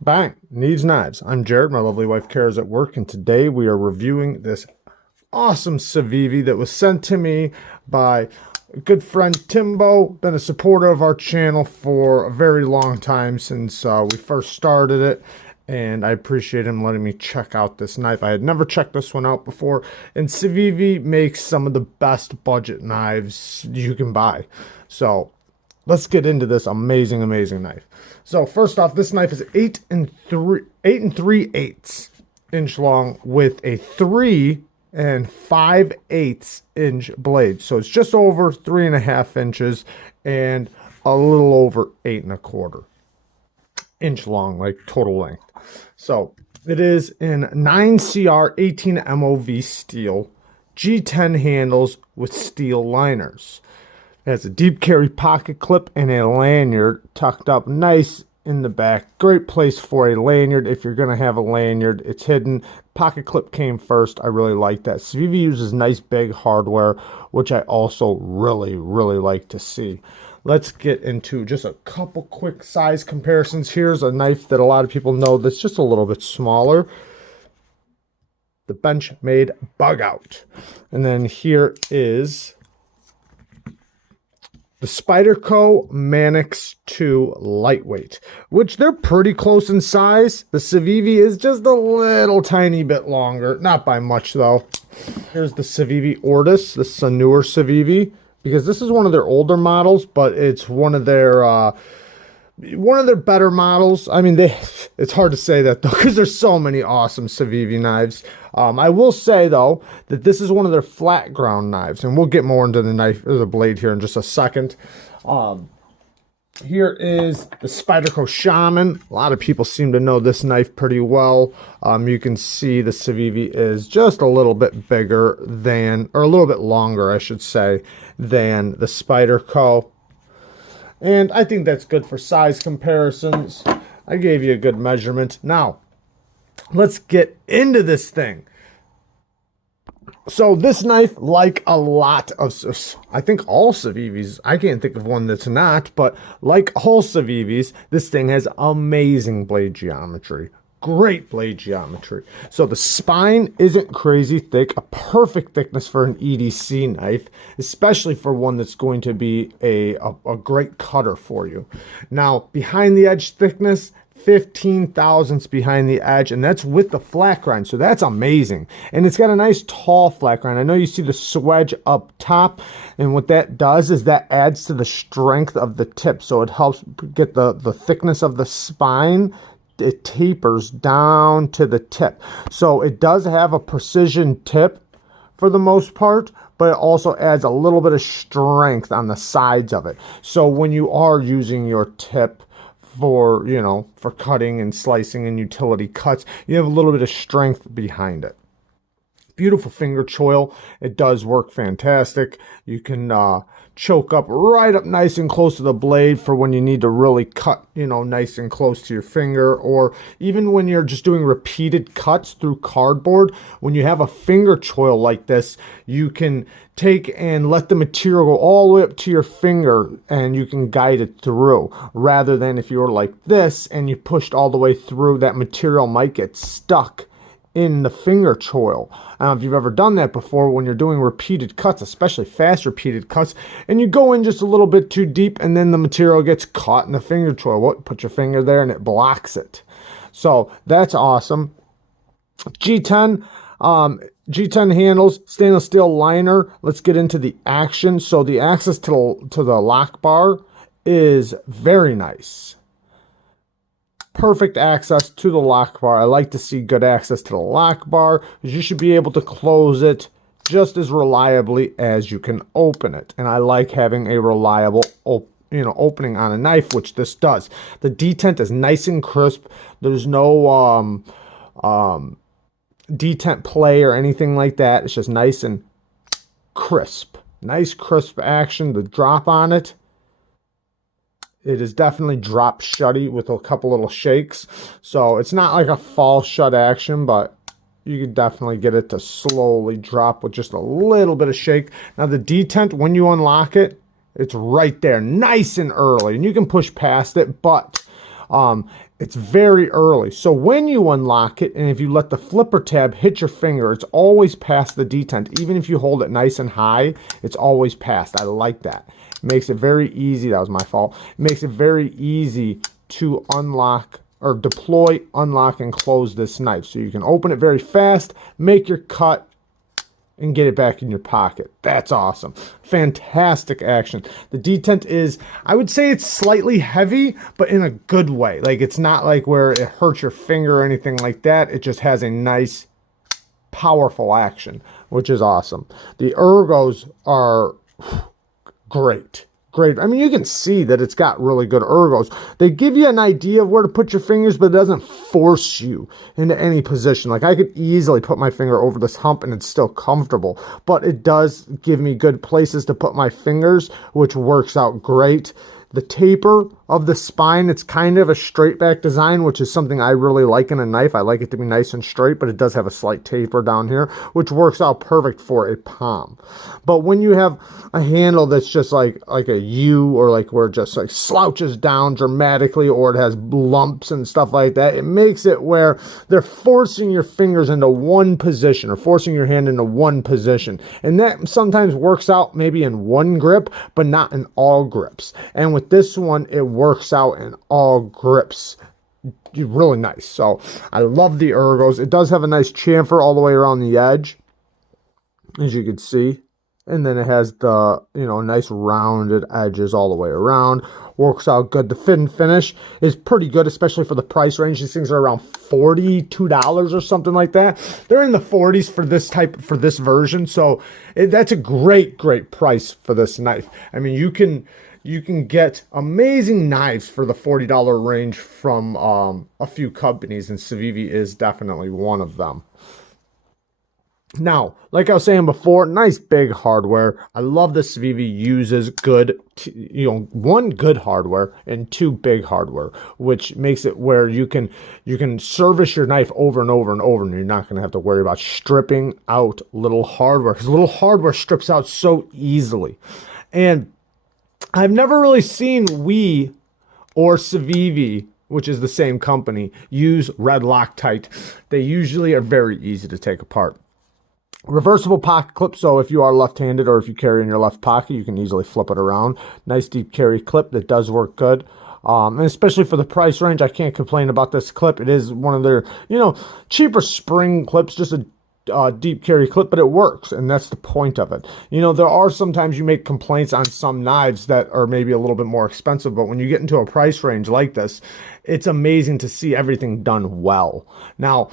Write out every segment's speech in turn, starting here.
Bang! Neeves knives. I'm Jared. My lovely wife Kara's at work, and today we are reviewing this awesome Civivi that was sent to me by a good friend Timbo. Been a supporter of our channel for a very long time since we first started it, and I appreciate him letting me check out this knife. I had never checked this one out before, and Civivi makes some of the best budget knives you can buy. So let's get into this amazing knife. So first off, this knife is 8 3/8 inch long with a 3 5/8 inch blade. So it's just over 3.5 inches and a little over 8 1/4 inch long, like total length. So it is in 9CR 18 MOV steel, G10 handles with steel liners. It has a deep carry pocket clip and a lanyard tucked up nice in the back. Great place for a lanyard if you're going to have a lanyard. It's hidden. Pocket clip came first. I really like that. Civivi uses nice big hardware, which I also really like to see. Let's get into just a couple quick size comparisons. Here's a knife that a lot of people know that's just a little bit smaller. The Benchmade Bug Out. And then here is the Spyderco Manix 2 Lightweight, which they're pretty close in size. The Civivi is just a little tiny bit longer. Not by much, though. Here's the Civivi Ortis. This is a newer Civivi, because this is one of their older models, but it's one of their better models. I mean, it's hard to say that, though, because there's so many awesome Civivi knives. I will say, though, that this is one of their flat ground knives, and we'll get more into the knife or the blade here in just a second. Here is the Spyderco Shaman. A lot of people seem to know this knife pretty well. You can see the Civivi is just a little bit bigger than, or a little bit longer, I should say, than the Spyderco. And I think that's good for size comparisons. I gave you a good measurement. Now, let's get into this thing. So this knife, like a lot of, I think all Civivis, I can't think of one that's not, but like all Civivis, this thing has amazing blade geometry. Great blade geometry. So the spine isn't crazy thick, a perfect thickness for an EDC knife, especially for one that's going to be a great cutter for you. Now, behind the edge thickness, 15 thousandths behind the edge, and that's with the flat grind, so that's amazing. And it's got a nice tall flat grind. I know you see the swedge up top, and what that does is that adds to the strength of the tip, so it helps get the thickness of the spine. It tapers down to the tip, so it does have a precision tip for the most part, but it also adds a little bit of strength on the sides of it. So when you are using your tip for, you know, for cutting and slicing and utility cuts, you have a little bit of strength behind it. Beautiful finger choil. It does work fantastic. You can choke up right up nice and close to the blade for when you need to really cut, you know, nice and close to your finger, or even when you're just doing repeated cuts through cardboard. When you have a finger choil like this, you can take and let the material go all the way up to your finger and you can guide it through, rather than if you were like this and you pushed all the way through, that material might get stuck in the finger choil. I don't know if you've ever done that before when you're doing repeated cuts, especially fast repeated cuts, and you go in just a little bit too deep and then the material gets caught in the finger choil. What? Put your finger there and it blocks it. So that's awesome. G10 handles, stainless steel liner. Let's get into the action. So the access to the lock bar is very nice. Perfect access to the lock bar. I like to see good access to the lock bar, because you should be able to close it just as reliably as you can open it. And I like having a reliable opening on a knife, which this does. The detent is nice and crisp. There's no detent play or anything like that. It's just nice and crisp. Nice crisp action. The drop on it, it is definitely drop shutty with a couple little shakes. So it's not like a fall shut action, but you can definitely get it to slowly drop with just a little bit of shake. Now the detent, when you unlock it, it's right there, nice and early, and you can push past it, but It's very early. So when you unlock it, and if you let the flipper tab hit your finger, it's always past the detent. Even if you hold it nice and high, it's always past. I like that. It makes it very easy. That was my fault. It makes it very easy to unlock or deploy, unlock, and close this knife. So you can open it very fast, make your cut, and get it back in your pocket. That's awesome. Fantastic action. The detent is, I would say it's slightly heavy, but in a good way. Like, it's not like where it hurts your finger or anything like that. It just has a nice, powerful action, which is awesome. The Ergos are great. Great. I mean, you can see that it's got really good ergos. They give you an idea of where to put your fingers, but it doesn't force you into any position. Like, I could easily put my finger over this hump and it's still comfortable, but it does give me good places to put my fingers, which works out great. The taper of the spine, it's kind of a straight back design, which is something I really like in a knife. I like it to be nice and straight, but it does have a slight taper down here, which works out perfect for a palm. But when you have a handle that's just like a U, or like where it just like slouches down dramatically, or it has lumps and stuff like that, it makes it where they're forcing your fingers into one position, or forcing your hand into one position. And that sometimes works out maybe in one grip, but not in all grips. And with this one, it works out in all grips. Really nice. So I love the Ergos. It does have a nice chamfer all the way around the edge, as you can see. And then it has the, nice rounded edges all the way around. Works out good. The fit and finish is pretty good, especially for the price range. These things are around $42 or something like that. They're in the 40s for this version. So that's a great price for this knife. I mean, you can get amazing knives for the $40 range from a few companies, and Civivi is definitely one of them. Now, like I was saying before, nice big hardware. I love that Civivi uses good, one good hardware and two big hardware, which makes it where you can service your knife over and over and over, and you're not going to have to worry about stripping out little hardware, because little hardware strips out so easily. And I've never really seen we or Civivi, which is the same company, use red Loctite. They usually are very easy to take apart. Reversible pocket clip, so if you are left-handed or if you carry in your left pocket, you can easily flip it around. Nice deep carry clip that does work good. And especially for the price range, I can't complain about this clip. It is one of their, cheaper spring clips, just a deep carry clip, but it works, and that's the point of it. There are sometimes you make complaints on some knives that are maybe a little bit more expensive, but when you get into a price range like this, it's amazing to see everything done well. Now,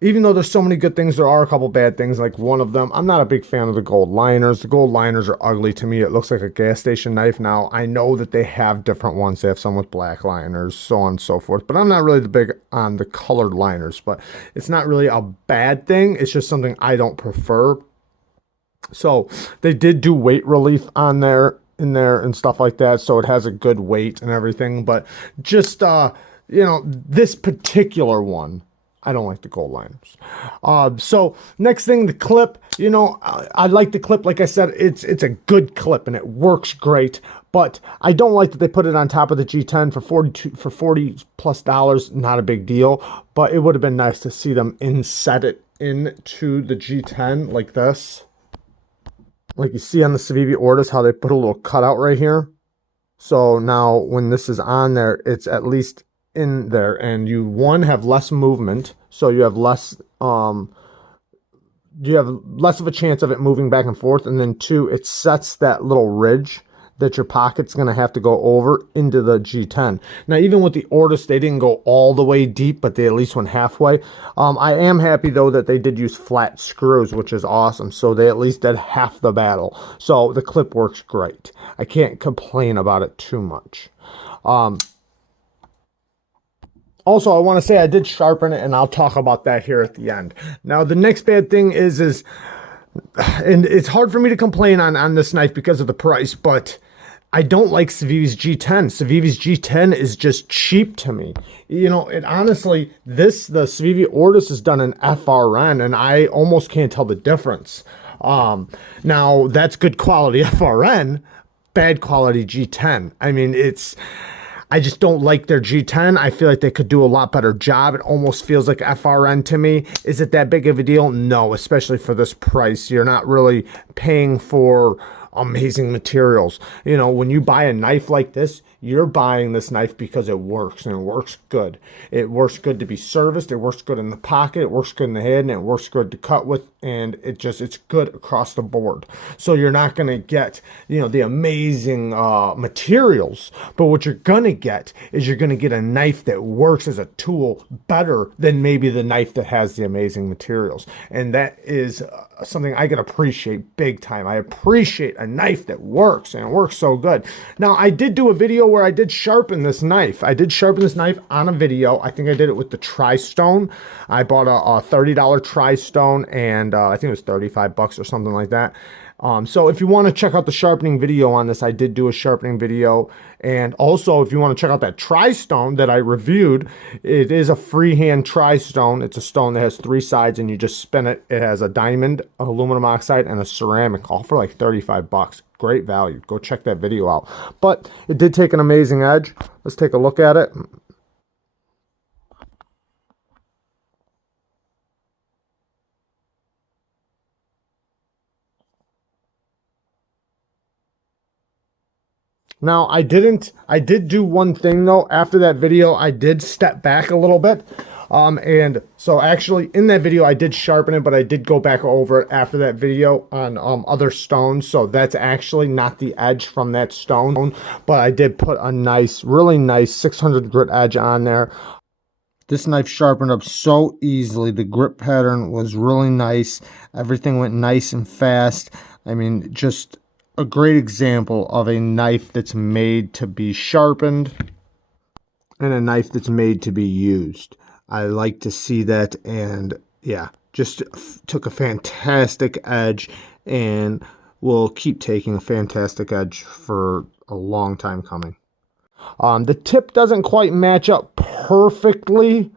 even though there's so many good things, there are a couple bad things. Like one of them, I'm not a big fan of the gold liners. The gold liners are ugly to me. It looks like a gas station knife. Now, I know that they have different ones. They have some with black liners, so on and so forth. But I'm not really the big on the colored liners. But it's not really a bad thing. It's just something I don't prefer. So they did do weight relief on there, in there, and stuff like that. So it has a good weight and everything. But just, this particular one, I don't like the gold liners. So next thing, the clip. I like the clip. Like I said, it's a good clip and it works great. But I don't like that they put it on top of the G10 for $40+ Not a big deal. But it would have been nice to see them inset it into the G10 like this. Like you see on the Civivi orders, how they put a little cutout right here. So now when this is on there, it's at least in there, and you have less movement, so you have less of a chance of it moving back and forth, and then two, it sets that little ridge that your pocket's going to have to go over into the G10. Now, even with the Ortis, they didn't go all the way deep, but they at least went halfway. I am happy, though, that they did use flat screws, which is awesome. So they at least did half the battle. So the clip works great. I can't complain about it too much. Also, I want to say I did sharpen it, and I'll talk about that here at the end. Now, the next bad thing is, and it's hard for me to complain on this knife because of the price, but I don't like Civivi's G10. Civivi's G10 is just cheap to me. And honestly, the Civivi Ortis is done in FRN, and I almost can't tell the difference. Now, that's good quality FRN, bad quality G10. I mean, I just don't like their G10. I feel like they could do a lot better job. It almost feels like FRN to me. Is it that big of a deal? No, especially for this price. You're not really paying for amazing materials. You know, when you buy a knife like this, you're buying this knife because it works, and it works good. It works good to be serviced. It works good in the pocket. It works good in the head, and it works good to cut with. And it's good across the board. So you're not going to get, you know, the amazing materials, but what you're going to get is you're going to get a knife that works as a tool better than maybe the knife that has the amazing materials. And that is something I can appreciate big time. I appreciate a knife that works, and it works so good. Now, I did do a video where I did sharpen this knife. I did sharpen this knife on a video. I think I did it with the Tri-Stone. I bought a $30 Tri-Stone, and I think it was 35 bucks or something like that. So if you want to check out the sharpening video on this, I did do a sharpening video. And also, if you want to check out that Tri-Stone that I reviewed, it is a freehand Tri-Stone. It's a stone that has 3 sides, and you just spin it. It has a diamond, aluminum oxide, and a ceramic, all for like 35 bucks. Great value. Go check that video out. But it did take an amazing edge. Let's take a look at it. Now, I did do one thing though. After that video, I did step back a little bit. And so actually in that video, I did sharpen it, but I did go back over it after that video on other stones. So that's actually not the edge from that stone, but I did put a nice, really nice 600 grit edge on there. This knife sharpened up so easily. The grip pattern was really nice. Everything went nice and fast. I mean, just a great example of a knife that's made to be sharpened and a knife that's made to be used. I like to see that, and yeah, just took a fantastic edge and will keep taking a fantastic edge for a long time coming. The tip doesn't quite match up perfectly,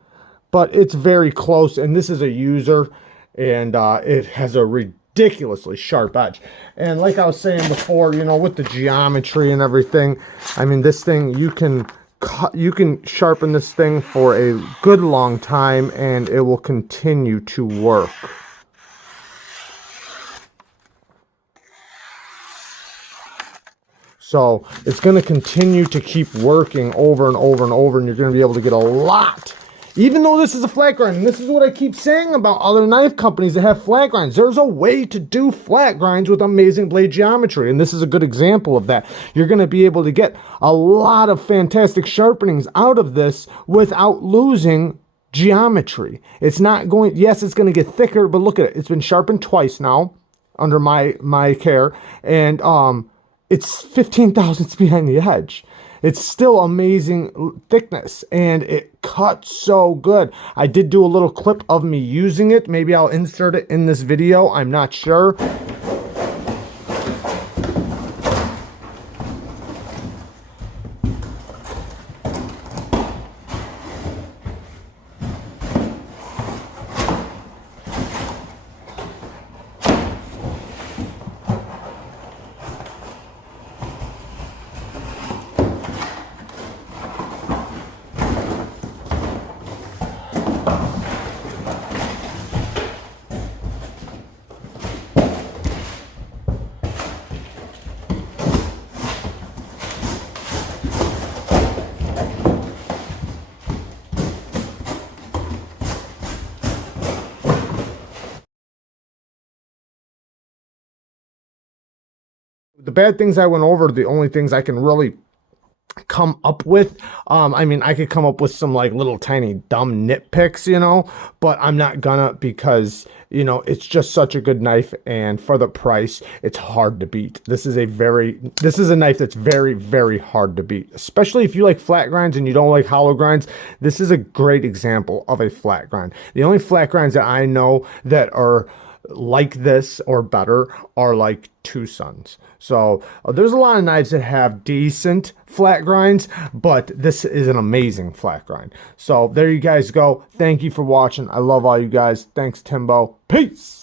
but it's very close, and this is a user, and it has a ridiculously sharp edge. And like I was saying before, you know, with the geometry and everything, I mean, this thing, you can sharpen this thing for a good long time, and it will continue to work. So it's going to continue to keep working over and over and over, and you're going to be able to get a lot. Even though this is a flat grind, and this is what I keep saying about other knife companies that have flat grinds. There's a way to do flat grinds with amazing blade geometry, and this is a good example of that. You're going to be able to get a lot of fantastic sharpenings out of this without losing geometry. It's not going, yes, it's going to get thicker, but look at it. It's been sharpened twice now under my care, and it's 15 thousandths behind the edge. It's still amazing thickness, and it cuts so good. I did do a little clip of me using it. Maybe I'll insert it in this video. I'm not sure. The bad things I went over, the only things I can really come up with, I mean, I could come up with some like little tiny dumb nitpicks, you know, but I'm not gonna, because, you know, it's just such a good knife, and for the price, it's hard to beat. This is a knife that's very, very hard to beat, especially if you like flat grinds and you don't like hollow grinds. This is a great example of a flat grind. The only flat grinds that I know that are like this or better are like Twosuns. So there's a lot of knives that have decent flat grinds, but this is an amazing flat grind. So there you guys go. Thank you for watching. I love all you guys. Thanks, Timbo. Peace.